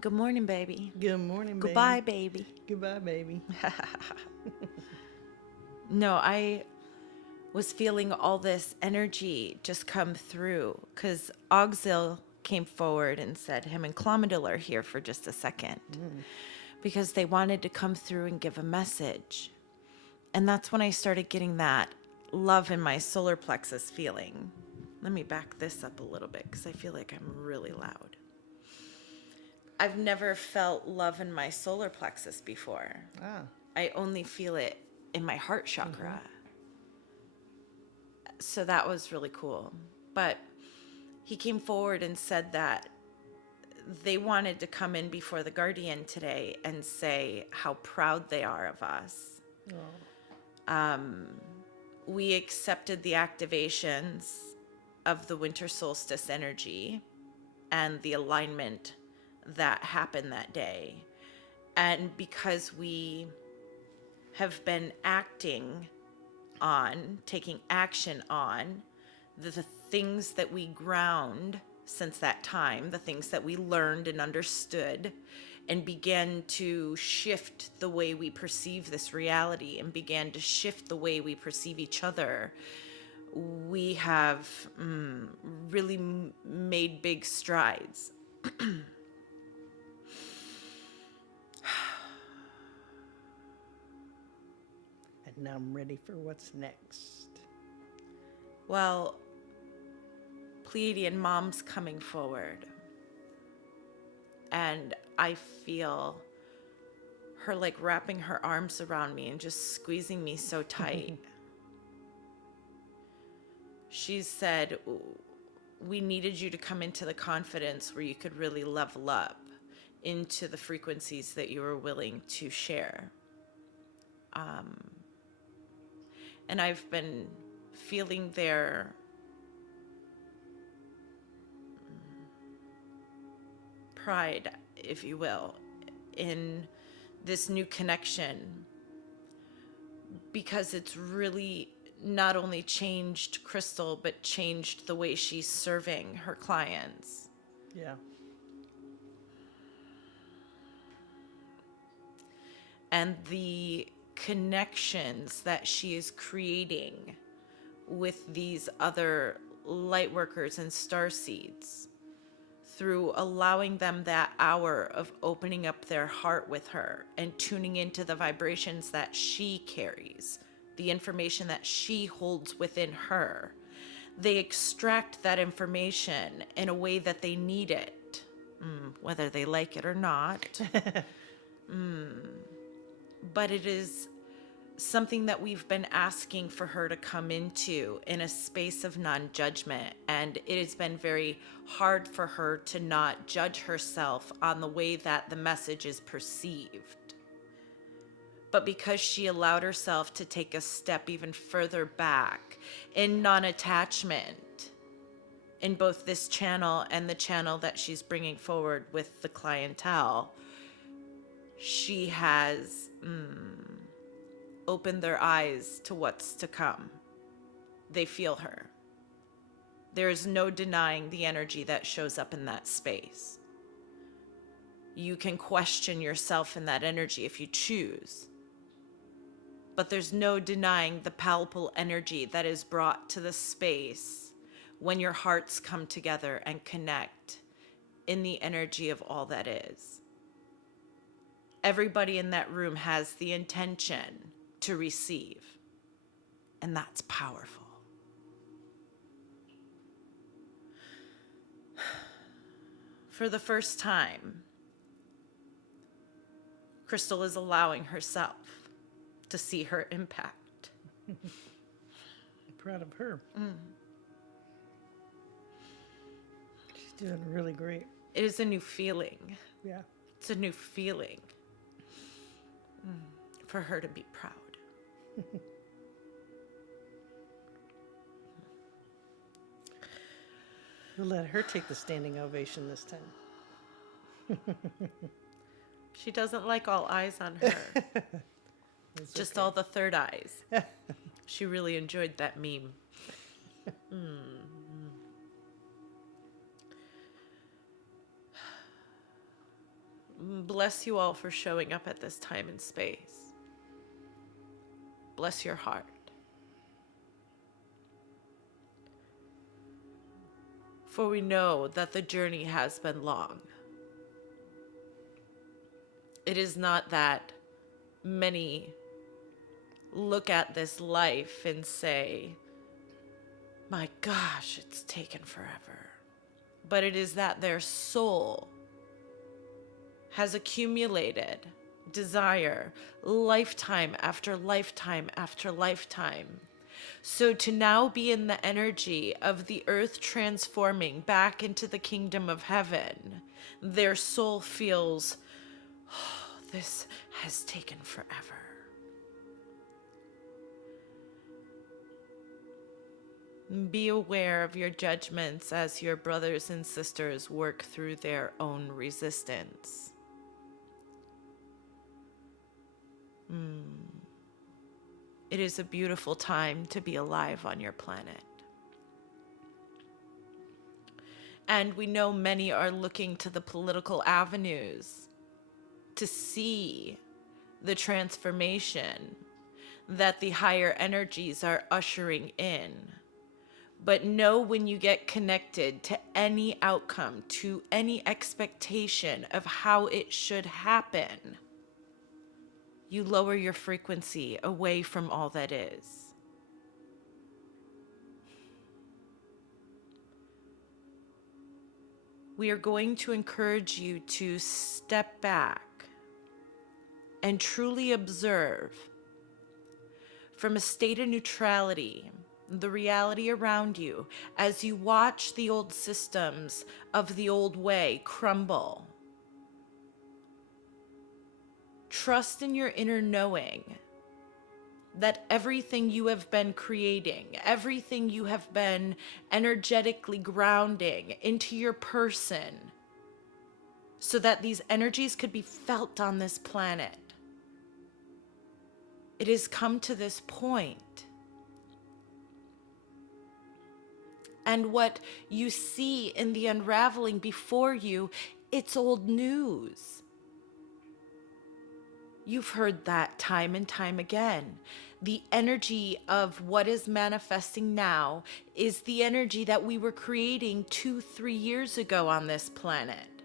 Good morning, baby. Good morning, baby. Goodbye, baby. Goodbye, baby. No, I was feeling all this energy just come through because Auxil came forward and said him and Clomidil are here for just a second because they wanted to come through and give a message. And that's when I started getting that love in my solar plexus feeling. Let me back this up a little bit because I feel like I'm really loud. I've never felt love in my solar plexus before. Ah, I only feel it in my heart chakra. So that was really cool. But he came forward and said that they wanted to come in before the guardian today and say how proud they are of us. oh, We accepted the activations of the winter solstice energy and the alignment that happened that day. And because we have been taking action on the things that we ground since that time, the things that we learned and understood, and began to shift the way we perceive this reality and began to shift the way we perceive each other, we have really made big strides. and now I'm ready for what's next. Well, Pleiadian mom's coming forward, and I feel her like wrapping her arms around me and just squeezing me so tight. She said, we needed you to come into the confidence where you could really level up into the frequencies that you were willing to share. And I've been feeling their pride, if you will, in this new connection, because it's really not only changed Crystal, but changed the way she's serving her clients. Yeah. And the connections that she is creating with these other light workers and star seeds through allowing them that hour of opening up their heart with her and tuning into the vibrations that she carries, the information that she holds within her. They extract that information in a way that they need it, whether they like it or not. But it is something that we've been asking for her to come into in a space of non-judgment, and it has been very hard for her to not judge herself on the way that the message is perceived. But because she allowed herself to take a step even further back in non-attachment in both this channel and the channel that she's bringing forward with the clientele, she has opened their eyes to what's to come. They feel her. There is no denying the energy that shows up in that space. You can question yourself in that energy if you choose, but there's no denying the palpable energy that is brought to the space when your hearts come together and connect in the energy of all that is. Everybody in that room has the intention to receive, and that's powerful. For the first time, Crystal is allowing herself to see her impact. I'm proud of her. She's doing really great. It is a new feeling. Yeah. It's a new feeling for her to be proud. We'll let her take the standing ovation this time. She doesn't like all eyes on her, It's just okay. all the third eyes. She really enjoyed that meme. Bless you all for showing up at this time and space. Bless your heart. For we know that the journey has been long. It is not that many look at this life and say, my gosh, it's taken forever. But it is that their soul has accumulated desire lifetime after lifetime after lifetime. So to now be in the energy of the earth transforming back into the kingdom of heaven, their soul feels, oh, this has taken forever. Be aware of your judgments as your brothers and sisters work through their own resistance. It is a beautiful time to be alive on your planet. And we know many are looking to the political avenues to see the transformation that the higher energies are ushering in. But know when you get connected to any outcome, to any expectation of how it should happen, you lower your frequency away from all that is. We are going to encourage you to step back and truly observe from a state of neutrality the reality around you as you watch the old systems of the old way crumble. Trust in your inner knowing that everything you have been creating, everything you have been energetically grounding into your person so that these energies could be felt on this planet. It has come to this point. And what you see in the unraveling before you, it's old news. You've heard that time and time again. The energy of what is manifesting now is the energy that we were creating 2-3 years ago on this planet.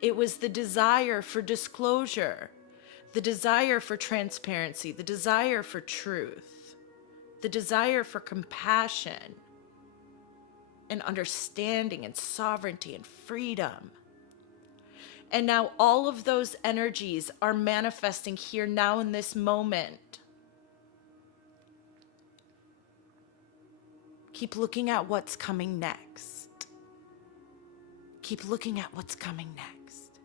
It was the desire for disclosure, the desire for transparency, the desire for truth, the desire for compassion and understanding and sovereignty and freedom. And now all of those energies are manifesting here now in this moment. Keep looking at what's coming next. Keep looking at what's coming next.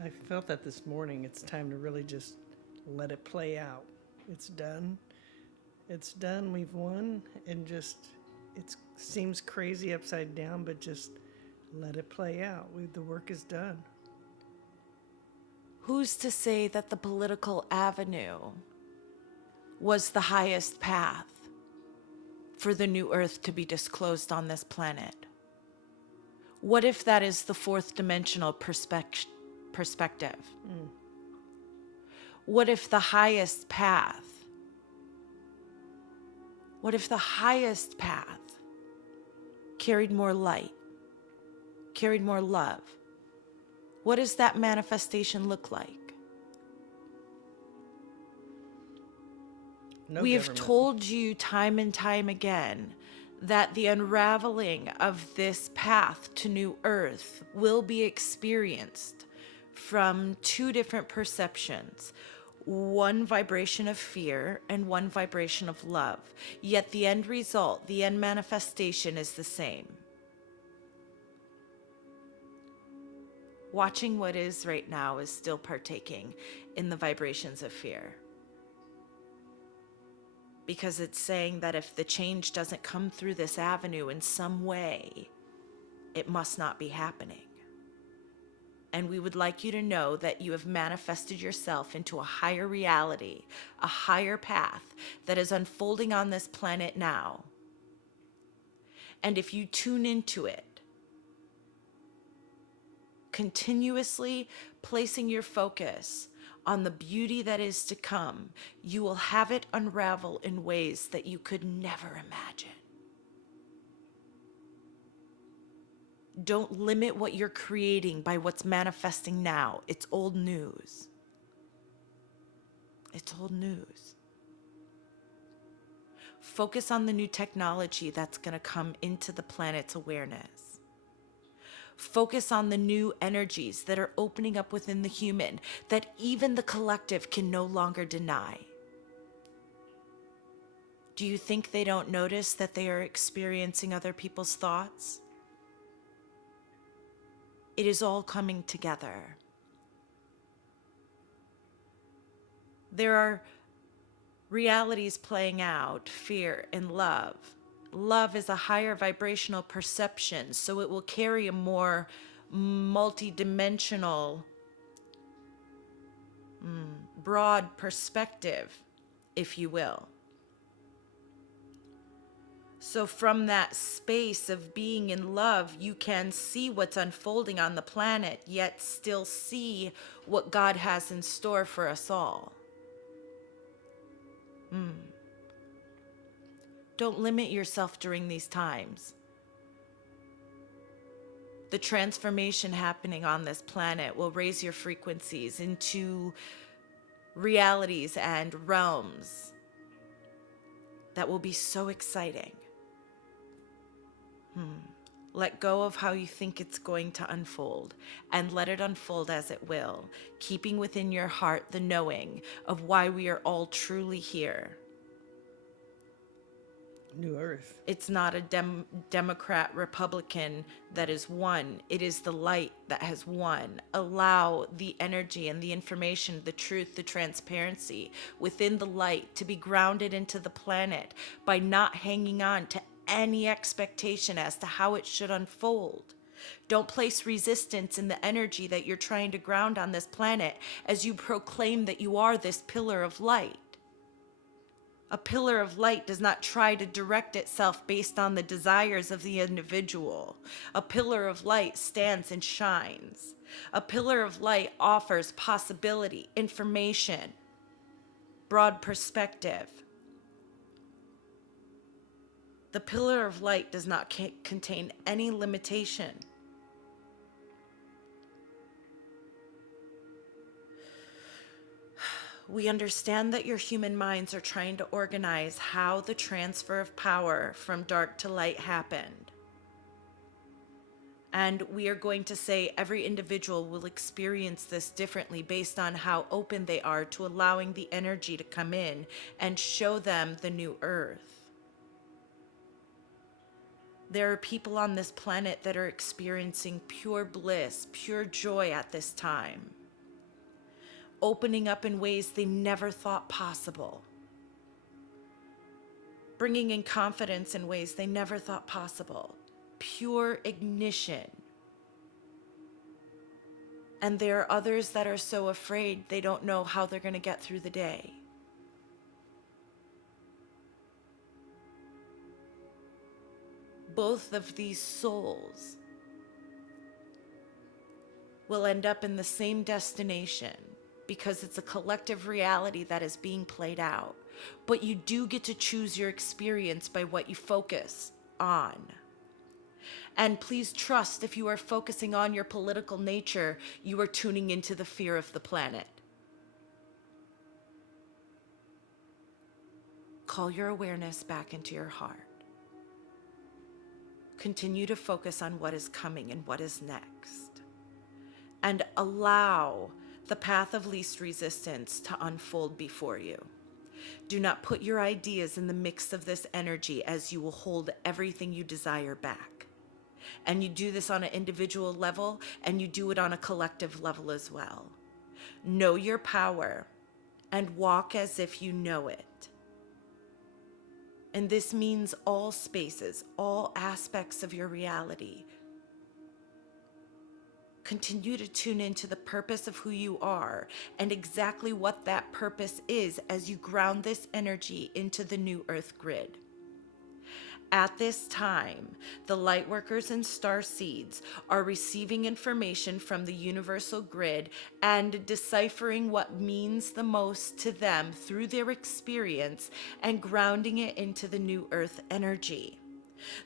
I felt that this morning. It's time to really just let it play out. It's done. It's done. We've won. And just, it seems crazy upside down, but just let it play out. The work is done. Who's to say that the political avenue was the highest path for the new earth to be disclosed on this planet? What if that is the fourth dimensional perspective? What if the highest path, carried more light, carried more love? What does that manifestation look like? We have told you time and time again that the unraveling of this path to new earth will be experienced from two different perceptions. One vibration of fear and one vibration of love. Yet the end result, the end manifestation is the same. Watching what is right now is still partaking in the vibrations of fear. Because it's saying that if the change doesn't come through this avenue in some way, it must not be happening. And we would like you to know that you have manifested yourself into a higher reality, a higher path that is unfolding on this planet now. And if you tune into it, continuously placing your focus on the beauty that is to come, you will have it unravel in ways that you could never imagine. Don't limit what you're creating by what's manifesting now. It's old news. It's old news. Focus on the new technology that's going to come into the planet's awareness. Focus on the new energies that are opening up within the human that even the collective can no longer deny. Do you think they don't notice that they are experiencing other people's thoughts? It is all coming together. There are realities playing out, fear and love. Love is a higher vibrational perception, so it will carry a more multidimensional, broad perspective, if you will. So from that space of being in love, you can see what's unfolding on the planet, yet still see what God has in store for us all. Don't limit yourself during these times. The transformation happening on this planet will raise your frequencies into realities and realms that will be so exciting. Let go of how you think it's going to unfold and let it unfold as it will, keeping within your heart the knowing of why we are all truly here. New Earth. It's not a Democrat, Republican that is one. It is the light that has won. Allow the energy and the information, the truth, the transparency within the light to be grounded into the planet by not hanging on to any expectation as to how it should unfold. Don't place resistance in the energy that you're trying to ground on this planet as you proclaim that you are this pillar of light. A pillar of light does not try to direct itself based on the desires of the individual. A pillar of light stands and shines. A pillar of light offers possibility, information, broad perspective. The pillar of light does not contain any limitation. We understand that your human minds are trying to organize how the transfer of power from dark to light happened. And we are going to say every individual will experience this differently based on how open they are to allowing the energy to come in and show them the new earth. There are people on this planet that are experiencing pure bliss, pure joy at this time, opening up in ways they never thought possible, bringing in confidence in ways they never thought possible, pure ignition. And there are others that are so afraid they don't know how they're going to get through the day. Both of these souls will end up in the same destination because it's a collective reality that is being played out. But you do get to choose your experience by what you focus on. And please trust, if you are focusing on your political nature, you are tuning into the fear of the planet. Call your awareness back into your heart. Continue to focus on what is coming and what is next. And allow the path of least resistance to unfold before you. Do not put your ideas in the mix of this energy, as you will hold everything you desire back. And you do this on an individual level, and you do it on a collective level as well. Know your power and walk as if you know it. And this means all spaces, all aspects of your reality. Continue to tune into the purpose of who you are and exactly what that purpose is as you ground this energy into the new earth grid. At this time, the lightworkers and star seeds are receiving information from the universal grid and deciphering what means the most to them through their experience and grounding it into the new earth energy.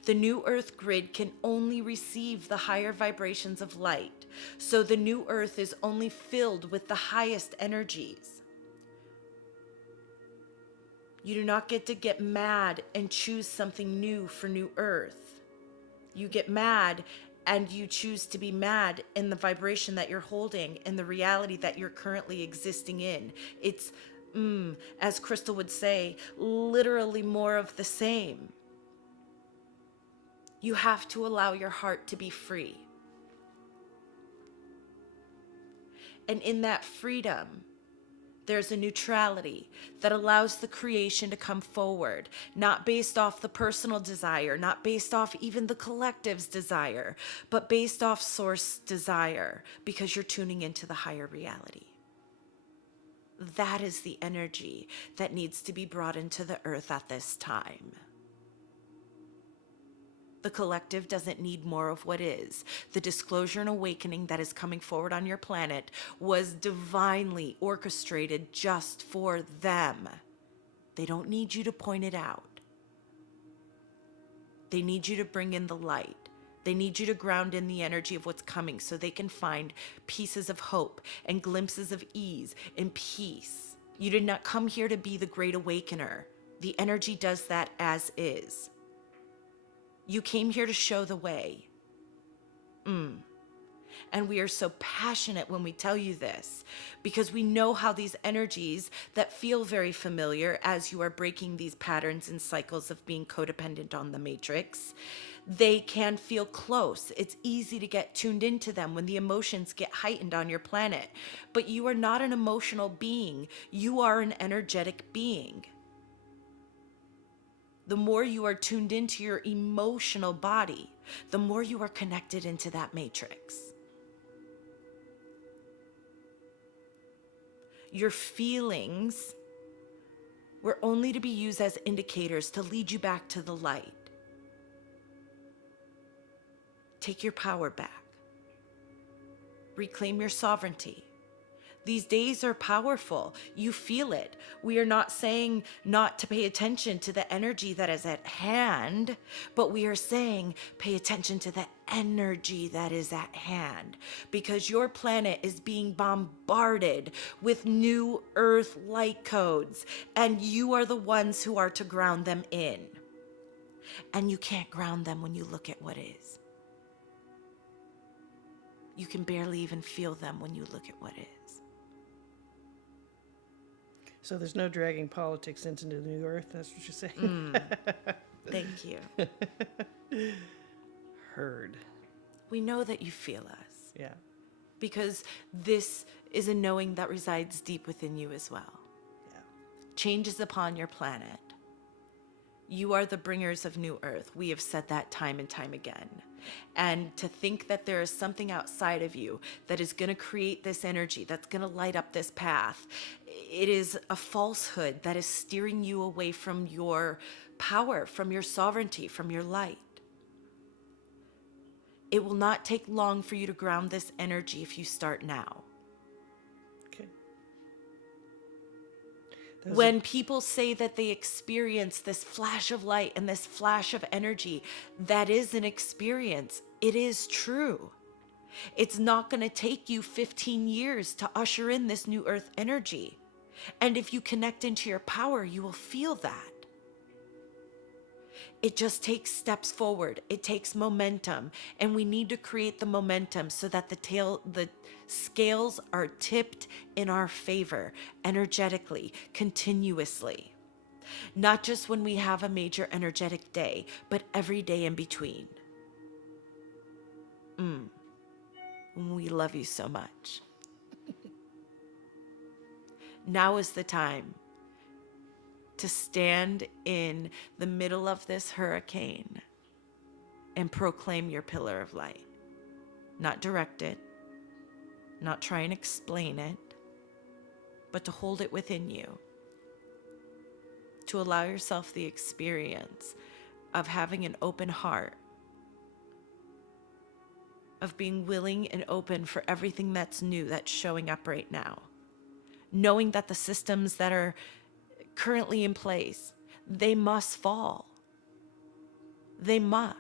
The new earth grid can only receive the higher vibrations of light, so the new earth is only filled with the highest energies. You do not get mad and choose something new for new earth. You get mad and you choose to be mad in the vibration that you're holding, in the reality that you're currently existing in. It's, as Crystal would say, literally more of the same. You have to allow your heart to be free. And in that freedom, there's a neutrality that allows the creation to come forward, not based off the personal desire, not based off even the collective's desire, but based off source desire, because you're tuning into the higher reality. That is the energy that needs to be brought into the earth at this time. The collective doesn't need more of what is. The disclosure and awakening that is coming forward on your planet was divinely orchestrated just for them. They don't need you to point it out. They need you to bring in the light. They need you to ground in the energy of what's coming so they can find pieces of hope and glimpses of ease and peace. You did not come here to be the great awakener. The energy does that as is. You came here to show the way. And we are so passionate when we tell you this, because we know how these energies that feel very familiar as you are breaking these patterns and cycles of being codependent on the matrix, they can feel close. It's easy to get tuned into them when the emotions get heightened on your planet. But you are not an emotional being. You are an energetic being. The more you are tuned into your emotional body, the more you are connected into that matrix. Your feelings were only to be used as indicators to lead you back to the light. Take your power back. Reclaim your sovereignty. These days are powerful. You feel it. We are not saying not to pay attention to the energy that is at hand, but we are saying pay attention to the energy that is at hand, because your planet is being bombarded with new earth light codes, and you are the ones who are to ground them in. And you can't ground them when you look at what is. You can barely even feel them when you look at what is. So there's no dragging politics into the new earth, that's what you're saying? Thank you. Heard. We know that you feel us, Yeah. because this is a knowing that resides deep within you as well. Yeah. Change is upon your planet. You are the bringers of new earth. We have said that time and time again. And to think that there is something outside of you that is going to create this energy, that's going to light up this path, it is a falsehood that is steering you away from your power, from your sovereignty, from your light. It will not take long for you to ground this energy if you start now. Okay. When people say that they experience this flash of light and this flash of energy, that is an experience. It is true. It's not going to take you 15 years to usher in this new earth energy. And if you connect into your power, you will feel that. It just takes steps forward. It takes momentum. And we need to create the momentum so that the scales are tipped in our favor energetically, continuously. Not just when we have a major energetic day, but every day in between. We love you so much. Now is the time to stand in the middle of this hurricane and proclaim your pillar of light. Not direct it, not try and explain it, but to hold it within you. To allow yourself the experience of having an open heart, of being willing and open for everything that's new that's showing up right now. Knowing that the systems that are currently in place, they must fall. They must.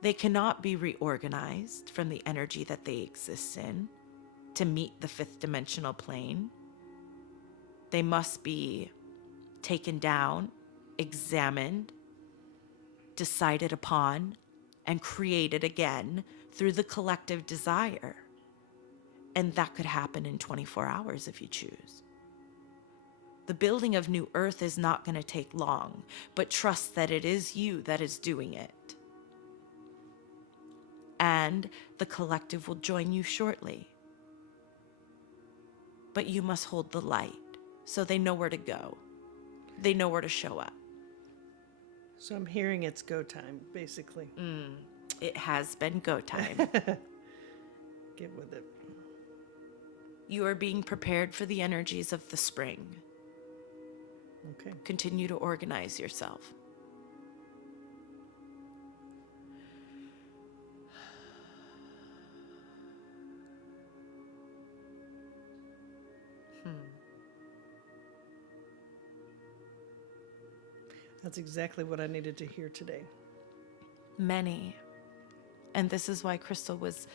They cannot be reorganized from the energy that they exist in to meet the fifth dimensional plane. They must be taken down, examined, decided upon, and created again through the collective desire. And that could happen in 24 hours if you choose. The building of New Earth is not going to take long, but trust that it is you that is doing it. And the collective will join you shortly. But you must hold the light so they know where to go. They know where to show up. So I'm hearing it's go time, basically. It has been go time. Get with it. You are being prepared for the energies of the spring. Okay. Continue to organize yourself. That's exactly what I needed to hear today. Many. And this is why Crystal was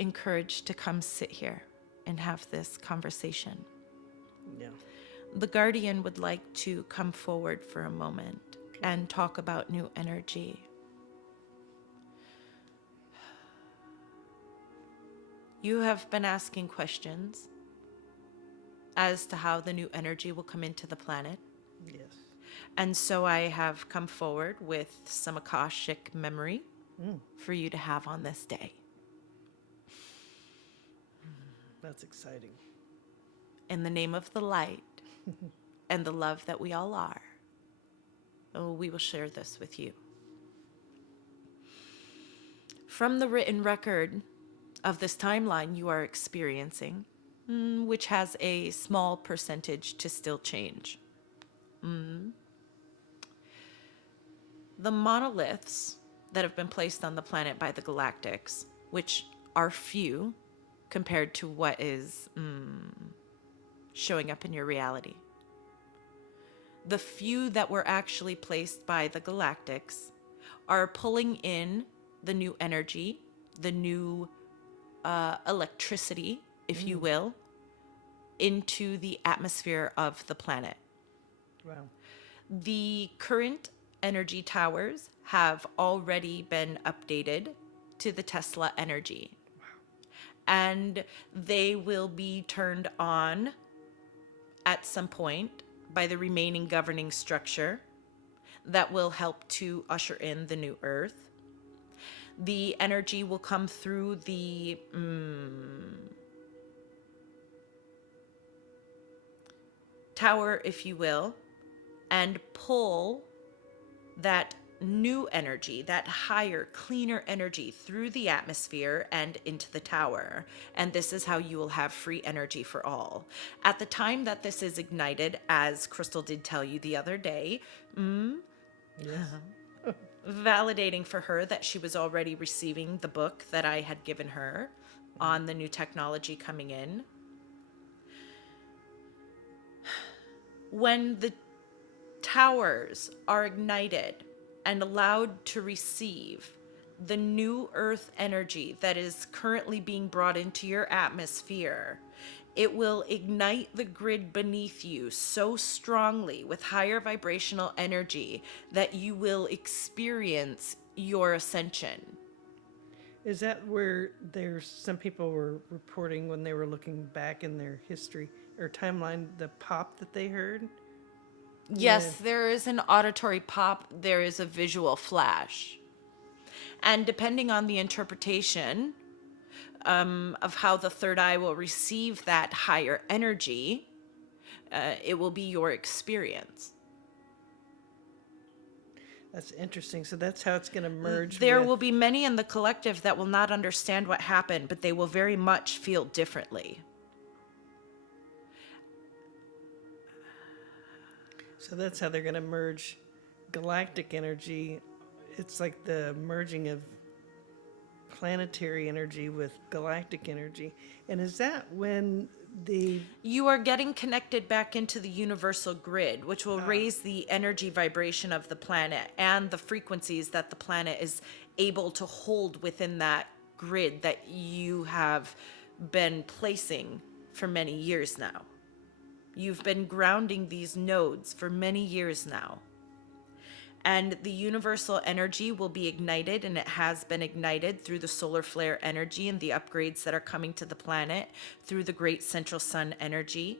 encouraged to come sit here and have this conversation. Yeah. The guardian would like to come forward for a moment and talk about new energy. You have been asking questions as to how the new energy will come into the planet. Yes. And so I have come forward with some Akashic memory for you to have on this day. That's exciting. In the name of the light and the love that we all are, we will share this with you. From the written record of this timeline you are experiencing, which has a small percentage to still change. The monoliths that have been placed on the planet by the galactics, which are few compared to what is showing up in your reality. The few that were actually placed by the galactics are pulling in the new energy, the new electricity, if you will, into the atmosphere of the planet. Wow. The current energy towers have already been updated to the Tesla energy. And they will be turned on at some point by the remaining governing structure that will help to usher in the new Earth. The energy will come through the tower, if you will, and pull that new energy, that higher, cleaner energy through the atmosphere and into the tower. And this is how you will have free energy for all. At the time that this is ignited, as Crystal did tell you the other day, Yes. validating for her that she was already receiving the book that I had given her on the new technology coming in. When the towers are ignited and allowed to receive the new Earth energy that is currently being brought into your atmosphere, it will ignite the grid beneath you so strongly with higher vibrational energy that you will experience your ascension. Is that where there's some people were reporting when they were looking back in their history or timeline, the pop that they heard? Yes, there is an auditory pop, there is a visual flash. And depending on the interpretation of how the third eye will receive that higher energy, it will be your experience. That's interesting. So that's how it's going to merge. There with... will be many in the collective that will not understand what happened, but they will very much feel differently. So that's how they're going to merge galactic energy, it's like the merging of planetary energy with galactic energy. And is that when the You are getting connected back into the universal grid, which will raise the energy vibration of the planet and the frequencies that the planet is able to hold within that grid that you have been placing for many years now? You've been grounding these nodes for many years now. And the universal energy will be ignited, and it has been ignited through the solar flare energy and the upgrades that are coming to the planet through the great central sun energy.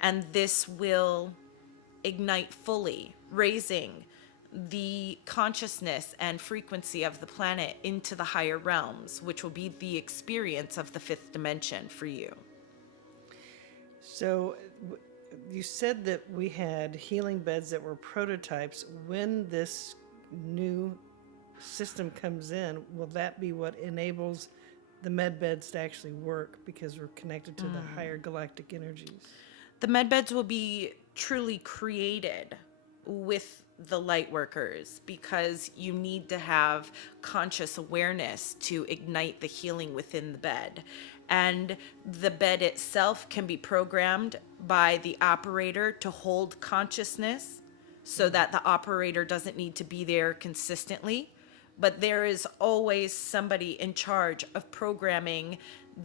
And this will ignite fully, raising the consciousness and frequency of the planet into the higher realms, which will be the experience of the fifth dimension for you. So you said that we had healing beds that were prototypes. When this new system comes in, will that be what enables the med beds to actually work because we're connected to the higher galactic energies? The med beds will be truly created with the light workers because you need to have conscious awareness to ignite the healing within the bed. And the bed itself can be programmed by the operator to hold consciousness so that the operator doesn't need to be there consistently. But there is always somebody in charge of programming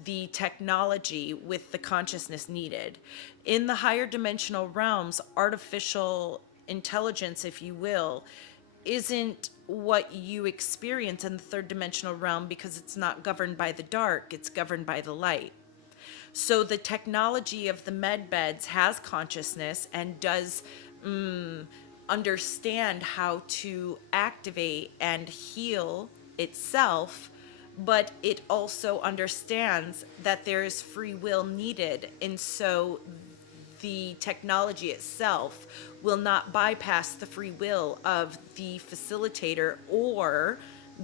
the technology with the consciousness needed. In the higher dimensional realms, artificial intelligence, if you will, isn't what you experience in the third dimensional realm because it's not governed by the dark, it's governed by the light. So the technology of the med beds has consciousness and does understand how to activate and heal itself, but it also understands that there is free will needed. And so the technology itself will not bypass the free will of the facilitator or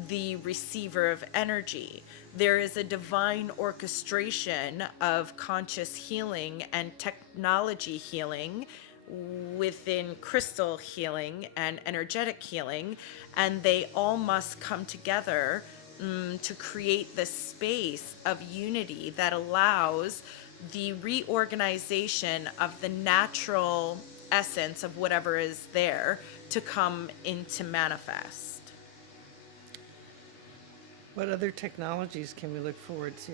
the receiver of energy. There is a divine orchestration of conscious healing and technology healing within crystal healing and energetic healing, and they all must come together to create this space of unity that allows the reorganization of the natural essence of whatever is there to come into manifest. What other technologies can we look forward to?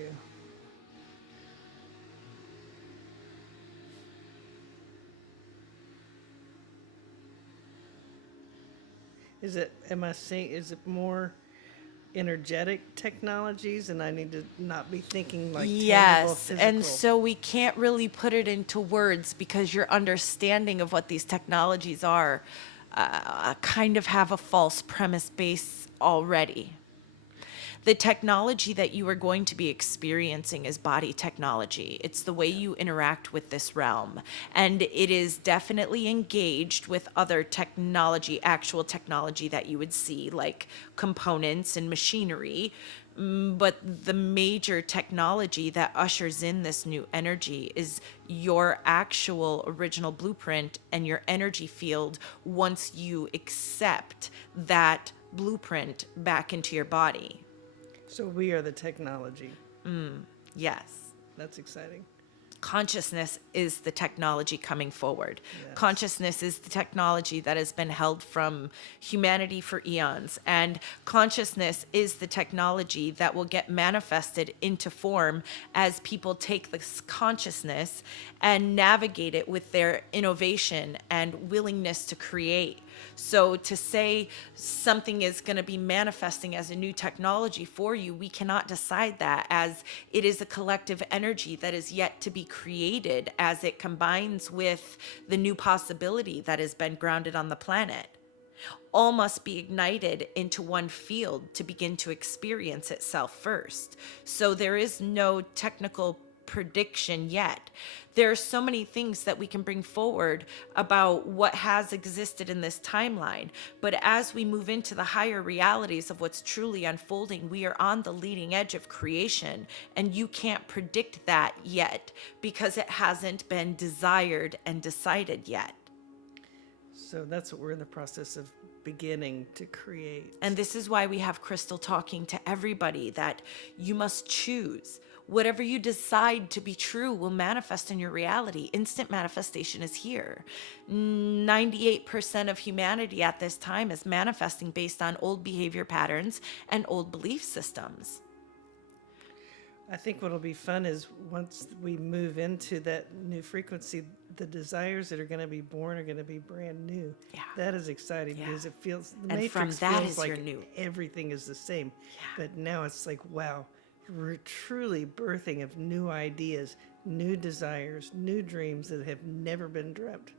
Is it more energetic technologies, and I need to not be thinking like tangible, Yes, physical? and so we can't really put it into words because your understanding of what these technologies are kind of have a false premise base already. The technology that you are going to be experiencing is body technology. It's the way you interact with this realm. And it is definitely engaged with other technology, actual technology that you would see, like components and machinery. But the major technology that ushers in this new energy is your actual original blueprint and your energy field once you accept that blueprint back into your body. So we are the technology. Yes. That's exciting. Consciousness is the technology coming forward. Yes. Consciousness is the technology that has been held from humanity for eons. And consciousness is the technology that will get manifested into form as people take this consciousness and navigate it with their innovation and willingness to create. So to say something is going to be manifesting as a new technology for you, we cannot decide that, as it is a collective energy that is yet to be created as it combines with the new possibility that has been grounded on the planet. All must be ignited into one field to begin to experience itself first. So there is no technical prediction yet. There are so many things that we can bring forward about what has existed in this timeline, but as we move into the higher realities of what's truly unfolding, we are on the leading edge of creation, and you can't predict that yet because it hasn't been desired and decided yet. So that's what we're in the process of beginning to create. And this is why we have Crystal talking to everybody that you must choose. Whatever you decide to be true will manifest in your reality. Instant manifestation is here. 98% of humanity at this time is manifesting based on old behavior patterns and old belief systems. I think what'll be fun is once we move into that new frequency, the desires that are going to be born are going to be brand new. Yeah. That is exciting Yeah. because it feels the And from matrix that feels is like your new. everything is the same. Yeah. But now it's like, wow, we're truly birthing of new ideas, new desires, new dreams that have never been dreamt.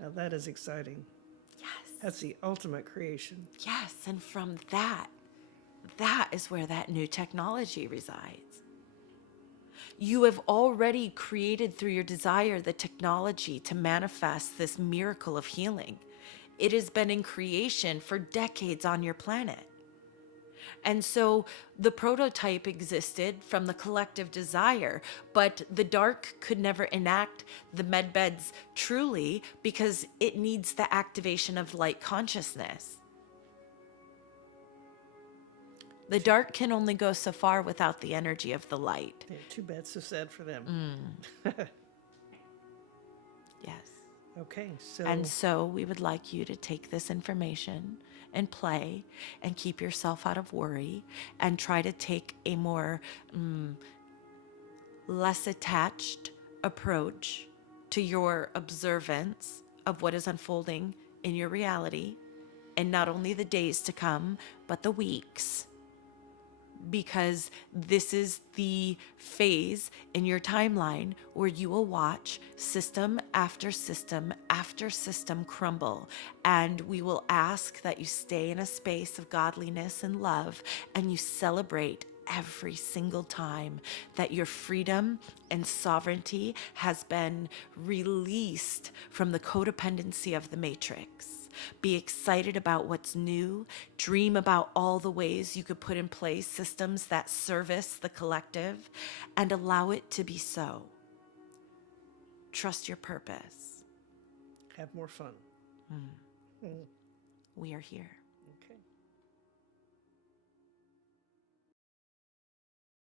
Now that is exciting. Yes. That's the ultimate creation. Yes. And from that is where that new technology resides. You have already created through your desire the technology to manifest this miracle of healing. It has been in creation for decades on your planet. And so the prototype existed from the collective desire, but the dark could never enact the medbeds truly because it needs the activation of light consciousness. The dark can only go so far without the energy of the light. Yeah, too bad, so sad for them. Yes. Okay, so And so we would like you to take this information and play and keep yourself out of worry and try to take a more less attached approach to your observance of what is unfolding in your reality, and not only the days to come, but the weeks. Because this is the phase in your timeline where you will watch system after system after system crumble. And we will ask that you stay in a space of godliness and love, and you celebrate every single time that your freedom and sovereignty has been released from the codependency of the matrix. Be excited about what's new. Dream about all the ways you could put in place systems that service the collective, and allow it to be so. Trust your purpose. have more fun. We are here.